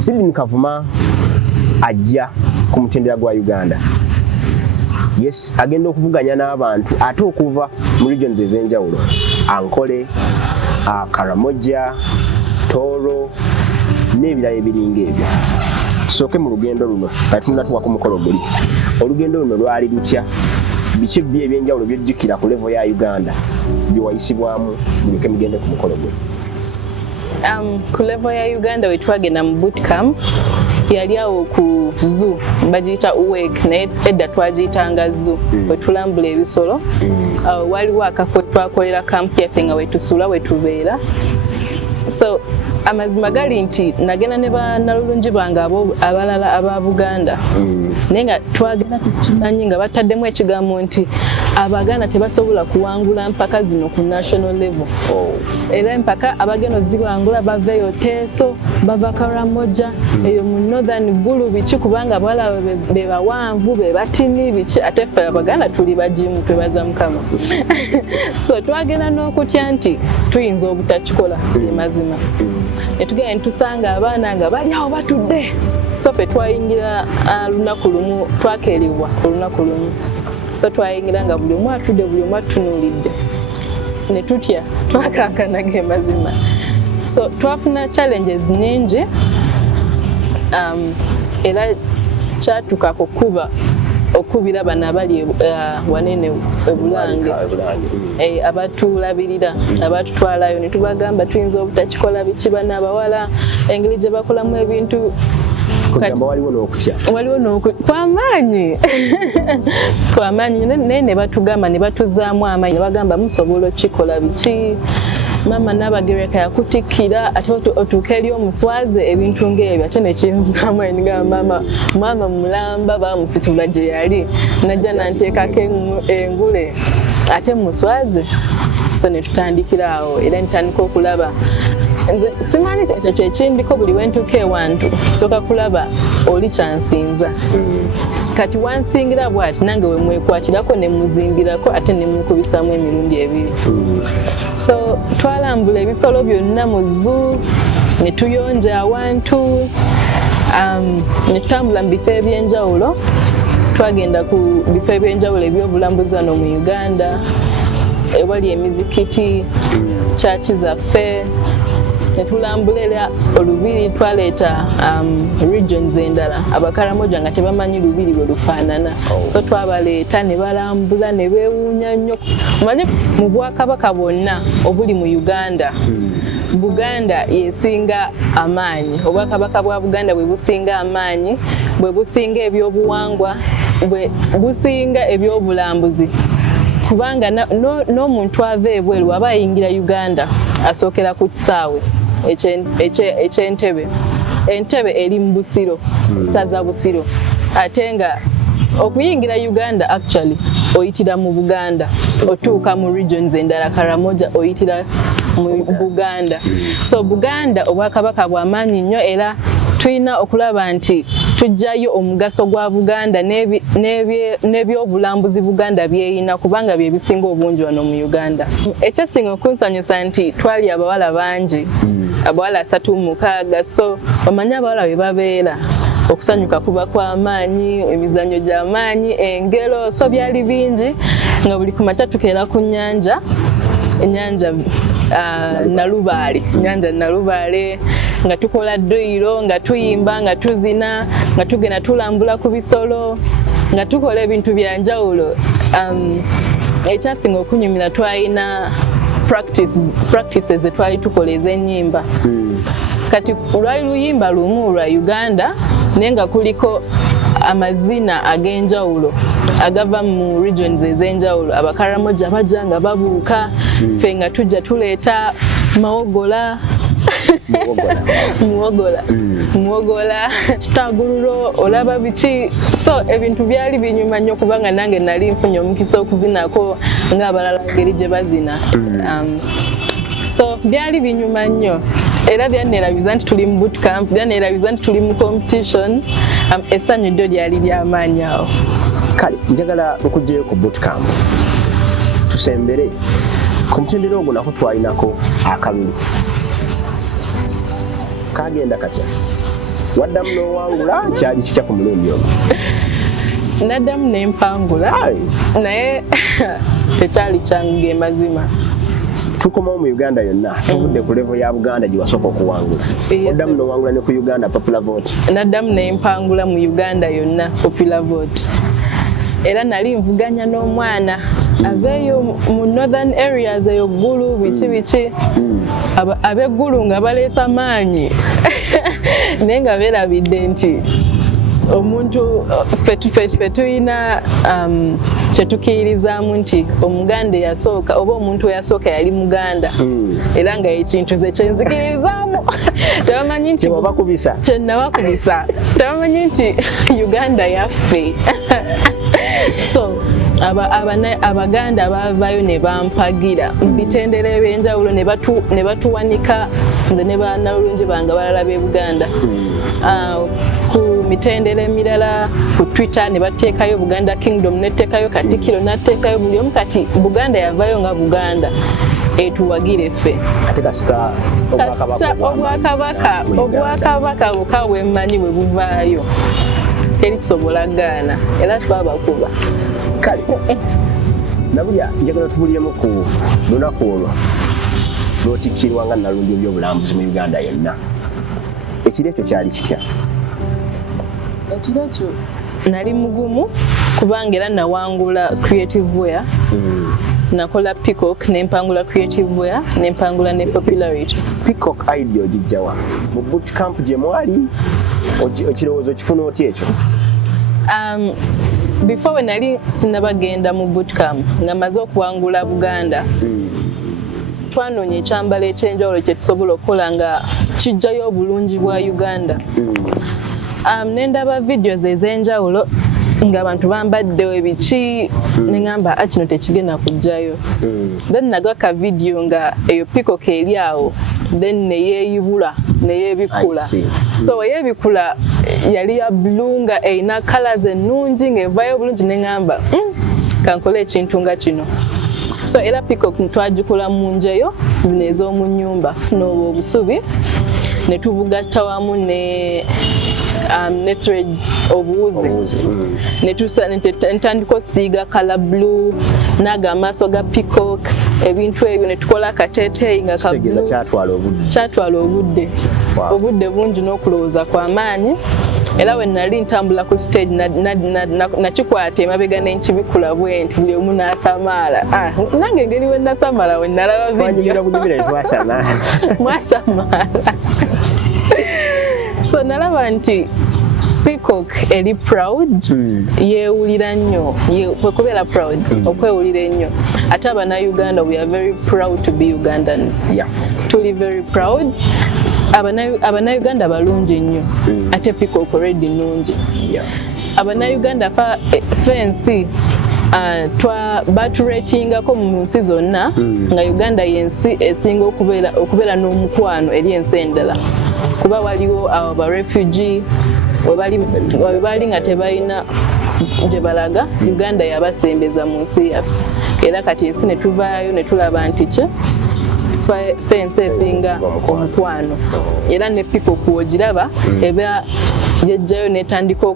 Sidini Kavuma ajja ku mutendera gwa Uganda. Yes, agenda okuvuganya n'abantu ate okuva mu regions ez'enjawulo. Ankole, Karamoja, Toro, n'ebirala ebiringa ebyo. Soke mu lugendo luno kati tunatuwa ku mukolo guli. Olugendo luno lwali lutya? Biki by'ebyenjawulo byejjukira ku level ya Uganda byewayisibwamu buleke mugende ku mukolo guli? Ku level ya Uganda we twagenda mu boot camp yali awo ku zoo bagiyita uwek naye edda twagiyitanga zoo we tulambula ebisolo. Waliwo akafo twakolera camp yaffe nga wetusula wetubeera. So amazima gali nti nagenda ne bannalulungi bange abalala aba Buganda naye nga twagenda tukimanyi nga bataddemu ekigambo nti Abaganda tebasobola kuwangula mpaka zino ku national level. Era mpaka abagenda ziwangula baveyo Teso bava Karamoja eyo mu northern Gulu biki kubanga bwala be bawanvu be batini biki ate ffe Abaganda tuli bajimu twebaza Mukama. So twagenda n'okutya nti tuyinza obutakikola mazima. Etugenda ntusanga abaana nga bali awo batudde. So ffe twayingira lunaku lumu twakeeribwa olunaku lumu. So twayingira nga buli omu atudde buli omu atunuulidde. Ne tutya twakankanaga mazima. So twafuna challenges nyingi era kyatuka okubira bano abali wanene ebulange abatulabirira abatutwalayo ne tubagamba tuyinza obutakikola biki bana abawala engeri gye bakolamu ebintu kugamba waliwo n'okutya kw'amaanyi kw'amaanyi naye ne batugamba ne batuzaamu amaanyi ne bagamba musobola okukikola biki mama n'abagereka yakutikkira ate otuuka eri omuswaze ebintu ng'ebyo ate ne kinzaamu ngamba mama mulamba bamusitula gye yali najja nanteekako engule ate muswaze. So ne tutandikira awo era ntandika okulaba simanyi ekyo kyekindiko buli wentuuka ewantu sooka kulaba oli kyansinza kati wansingira bw'ati nange we mwekwatirako ne muzimbirako ate ne mukubisaamu emirundi ebiri. So twalambula ebisolo byonna mu zoo ne tuyonja awantu ne tutambula mu bifo ebyenjawulo. Twagenda ku bifo ebyenjawulo ebyobulambuzi wano mu Uganda ewali emizikiti chachi zaffe ne tulambulira olubiri twaleeta regions endala Abakaramoja nga tebamanyi lubiri bwe lufaanana. So twabaleeta ne balambula ne beewuunya nnyo manyi mu Bwakabaka bwonna obuli mu Uganda Buganda yesinga amaanyi. Obwakabaka bwa Buganda bwe businga amaanyi bwe businga ebyobuwangwa bwe businga ebyobulambuzi kubanga n'omuntu ava ebweru aba ayingira Uganda asookera ku kisaawe eky'Entebbe. Entebbe eri mu Busiro saza Busiro ate nga okuyingira Uganda actually oyitira mu Buganda otuuka mu regions endala Karamoja oyitira mu Buganda. So Buganda obwakabaka bw'amaanyi nnyo era tulina okulaba nti tujjayo omugaso gwa Buganda n'ebyobulambuzi Buganda byeyina kubanga bye bisinga obungi wano mu Uganda. Ekyasinga okunsanyusa nti twali abawala bangi abawala 36. So omanyi abawala bwe babeera okusanyuka kuba kw'amaanyi emizannyo gy'amaanyi engero so byali bingi nga buli ku makya tukeera ku nnyanja Nalubaale nga tukola dduyiro nga tuyimba nga tuzina nga tugenda tulambula ku bisolo nga tukola ebintu bya njawulo. Ekyasinga okunyumira twalina practices twali tukola ez'ennyimba. Kati lwali luyimba lumu lwa Uganda naye nga kuliko amazina ag'enjawulo agava mu regions ez'enjawulo. Abakaramoja bajja nga babuuka ffe nga tujja tuleeta mawogola muwogola kitagululo olaba biki. So ebintu byali binyuma nnyo kubanga nange nali nfunye omukisa okuzinako ng'abalala ngeri gye bazina. So byali binyuma nnyo era byanneerabiza nti tuli mu boot camp, byanneerabiza nti tuli mu competition. Essanyu ddyo lyali ly'amaanyi awo. Kale njagala okugyayo ku boot camp tusembere ku mutendera ogwo nako twalinako akalulu kagenda katya? waddamu n'owangula kyali kitya ku mulundi ogwo? Naddamu ne mpangula naye tekyali kyange mazima. Tukomawo mu Uganda yonna tuvudde ku level ya Buganda gye wasooka okuwangula. Oddamu n'owangula ne ku Uganda popular vote? Naddamu ne mpangula mu Uganda yonna popular vote. Era nali nvuganya n'omwana aveeyo mu northern areas eyo ggulu biki ab'eggulu nga baleesa maanyi naye nga beerabidde nti omuntu ffe tulina kyetukiirizaamu nti omuganda eyasooka oba omuntu eyasooka yali muganda era nga ekintu ze kyenzikiririzaamu tebamanyi nti kyenabakubisa tebamanyi nti Uganda yaffe. So abaganda baavayo ne bampagira mu bitendera eby'enjawulo ne batuwanika nze ne bannalulungi bange abalala b'e Buganda ku mitendera emirala ku Twitter ne bateekayo Buganda Kingdom neteekayo Katikkiro nateekayo buli omu kati Buganda yavayo nga Buganda etuwagire ffe. Ate kasita obwakabaka buka bwemmanyi bwe buvaayo teri kisobola gaana era twabakuba. Kale Nabulya njagala tubuliremu ku lunaku olwo lw'otikkirwa nga Nnalungi by'obulambuzi mu Uganda yonna. Ekiro ekyo kyali kitya? Ekiro ekyo nali mugumu kubanga era nawangula creative wear, nakola peacock nempangula creative wear nempangula ne popularity. Peacock idea ogijjawa mu boot camp gye mwali ekirowoozo kifuna otya ekyo? Before we nali sinabagenda mu boot camp nga maze okuwangula Buganda twanoonya ekyambalo ekyenjawulo kye tusobola okukola nga kijjayo obulungi bwa Uganda. Nendaba videos ez'enjawulo ng'abantu bambadde ebiki neŋŋamba kino tekigenda kujjayo. Then nagaka video nga eyo peacock eri awo then neyeeyibula neyeebikula. So eyeebikula yali ya blue nga erina colors ennungi ng'evaayo bulungi neŋŋamba kankole ekintu nga kino. So era peacock twagikola mu njeyo zino ez'omu nnyumba n'obwo obusubi ne tubugatta wamu ne threads obuwuzi netandika osiiga kala blue naga amaaso ga peacock ebintu ebyo ne tukola akateeteeyi nga kyatwala obudde bungi n'okulowooza kw'amaanyi. Era we nali ntambula ku stage nakikwata emabega nenkibikula bwenti buli omu n'asamaala. Nange engeri we nasamaala we nalaba video mwasamaala. So nalaba nti peacock eri proud yeewulira nnyo kwekubeera proud okwewulira ennyo. Ate Uganda we are very proud to be Ugandans. Tuli very proud. Uganda balungi nnyo ate peacock already nnungi. Uganda fensi baturatingako mu nsi zonna nga Uganda yensi esinga okubeera n'omukwano eri ensi endala kuba waliwo abo ba refugee webali nga tebalina gye balaga Uganda yabasembeza mu nsi yaffe era kati ensi ne tuvaayo ne tulaba nti fensi esinga omukwano era ne peacock wogiraba eba yejjayo netandika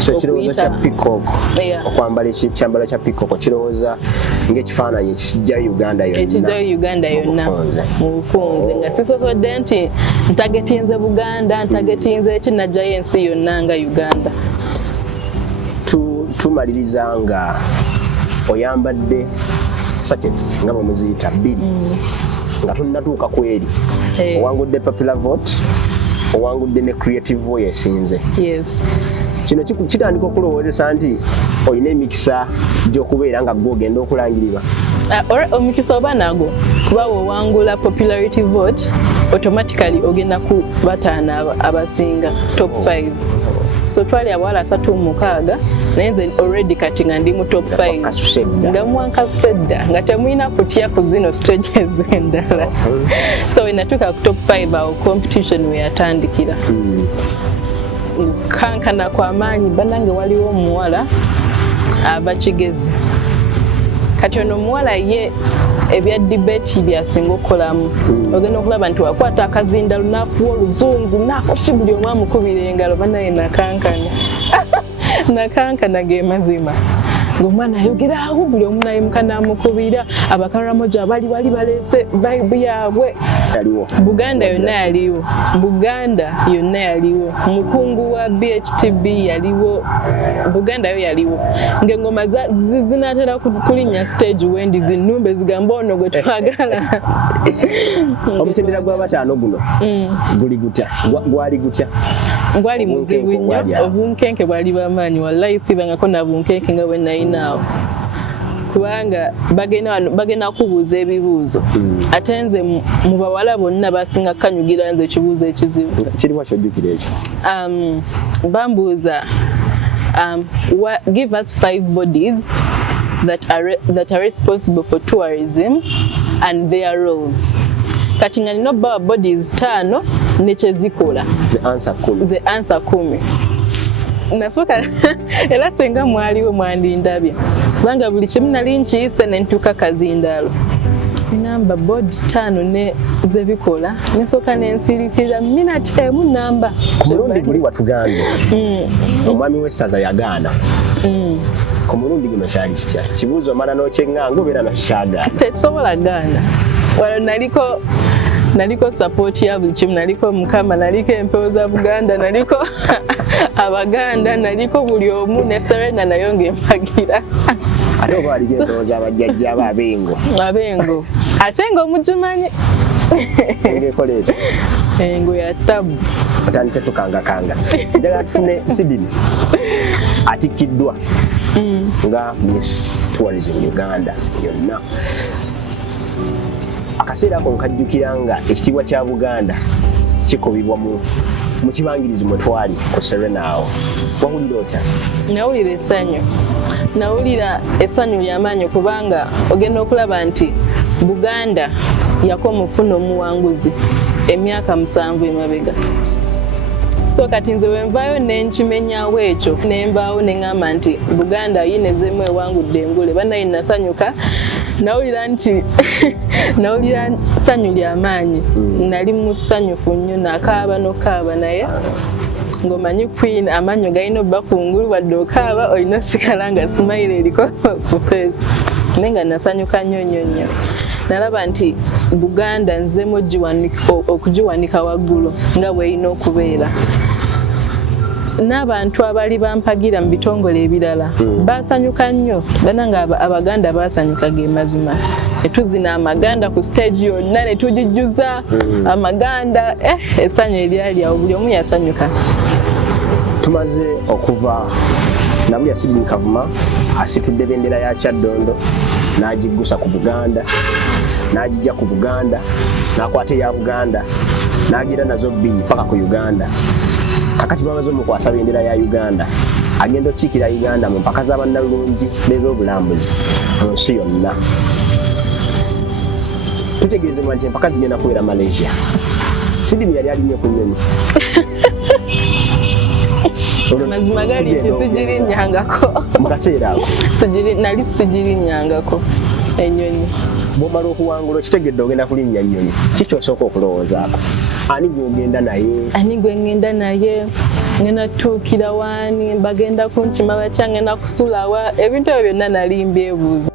so kirowoozo kya peacock okwambala ekyambalo kya peacock kirowooza ng'ekifaananyi kijjayo Uganda yonna mu bufunze nga sisosodde nti ntagetinze Buganda ntagetinze eki najjayo ensi yonna nga Uganda. Tumaliriza nga oyambadde sachets nga bwemuziyita 2 nga tonnatuuka ku eri owangudde popular vote owangudde ne creative voice esinze. Kino kitandika okulowoozesa nti olina emikisa gy'okubeera nga gwe ogenda okulangirirwa. Omukisa oba nago kuba wewangula popularity vote automatically ogenda ku bataano abasinga top 5. So twali abawala 36 naye nze already kati nga ndi mu top 5 nga mwankasedda nga temulina kutya ku zino stages endala. So we natuuka ku top 5 awo competition we yatandikira. Kankana kwa maanyi banange waliwo omuwala aba Kigezi kati ono omuwala ye ebya debate byasinga okukolamu ogenda okulaba nti wakwata akazindalo n'afuwa oluzungu n'akoki buli omu amukubira engalo banaye nakankana ge mazima ng'omwana ayogeraawo buli omu nayimuka n'amukubira abakaramoja bali baleese vibe yaabwe. Buganda yonna yaliwo mukungu wa BHTB yaliwo, Buganda yo yaliwo ng'engoma zinatera kulinnya stage wendi zinnumbe zigamba ono gwe twagala. Omutendera gw'abataano guno guli gutya gwali gutya? Gwali muzibu nnyo, obunkenke bwali bw'amaanyi wallahi sibangako na bunkenke nga bwe nalinawo kubanga bagenda kubuuza ebibuuzo ate nze mu bawala bonna basinga kanyugira nze ekibuuzo ekizibu. Kiriwa kyojjukira ekyo? Bambuuza give us 5 bodies that are responsible for tourism and their roles. Kati nga nina obbawa bodies 5 nekyezikola. Ze answer 10. Nasooka era senga mwaliwo mwandindabye kubanga buli kimu nali nkiyise ne ntuuka kazindaalo namba bodi 5 ne zebikola nesooka nensirikira minati emu namba. Ku mulundi guli watugambye omwami w'essaza yagaana. Ku mulundi guno kyali kitya? Kibuuzo mala n'okyeŋŋanga obeera nakikyagaana? Tesobola gaana. Wano naliko support ya buli kimu, naliko Mukama, naliko empewo za Buganda, naliko Abaganda, naliko buli omu ne Serena nayo ng'empagira. Ate oba waliko empewo z'abajjajja abengo? Abengo. Ate ng'omugimanyi. Ng'ekola etya? Engo ya tabu. Otandise tukangakanga. Njagala tufune Sydney atikkiddwa nga Miss Tourism Uganda yonna. Akaseera ako nkajjukira nga ekitiibwa kya Buganda kikubibwa mu kibangirizi mwe twali ku Serena awo. Wawulira otya? Nawulira essanyu. Nawulira essanyu ly'amaanyi kubanga ogenda okulaba nti Buganda yakoma ofuna omuwanguzi emyaka 7 emabega. So kati nze wenvaayo nenkimenyawo ekyo nenvaawo neŋŋamba nti Buganda yinezemu ewangudde engule banaye nasanyuka. Nawulira ssanyu ly'amaanyi, nali musanyufu nnyo nakaaba nokaaba naye ng'omanyi Queen amannyo galina obba kungulu wadde okaaba olina osigala nga smile eriko ku face naye nga nasanyuka nnyo. Nalaba nti Buganda nzemu okugiwanika waggulu nga bw'erina okubeera. N'abantu abali bampagira mu bitongole ebirala basanyuka nnyo dana nga Abaganda basanyuka ge mazima. Netuzina amaganda ku stage yonna ne tugijjuza amaganda essanyu eryali awo buli omu yasanyuka. Tumaze okuva Nabulya Sydney Kavuma asitudde bendera ya Kyaddondo n'agiggusa ku Buganda n'agijja ku Buganda n'akwata eya Buganda n'agira nazo 2 paka ku Uganda. Kakati bamaze omukwasa bendera ya Uganda agenda okiikira Uganda mu mpaka z'abannalungi b'ebyobulambuzi mu nsi yonna. Tutegeezebwa nti empaka zigenda kubeera Malaysia. Sydney yali alinye ku nnyonyi. Mazima gali nti sigirinnyangako. Mu kaseera ako nali sigirinnyangako ennyonyi. Bw'omala okuwangula okitegedde ogenda kulinnya nnyonyi, kiki osooka okulowoozaako? Ani gw'ogenda naye? Ani gwe ngenda naye? Ngenda tuukira waani? Bagenda kunkima batya? Ngenda kusulawa? Ebintu ebyo byonna nali mbyebuuza.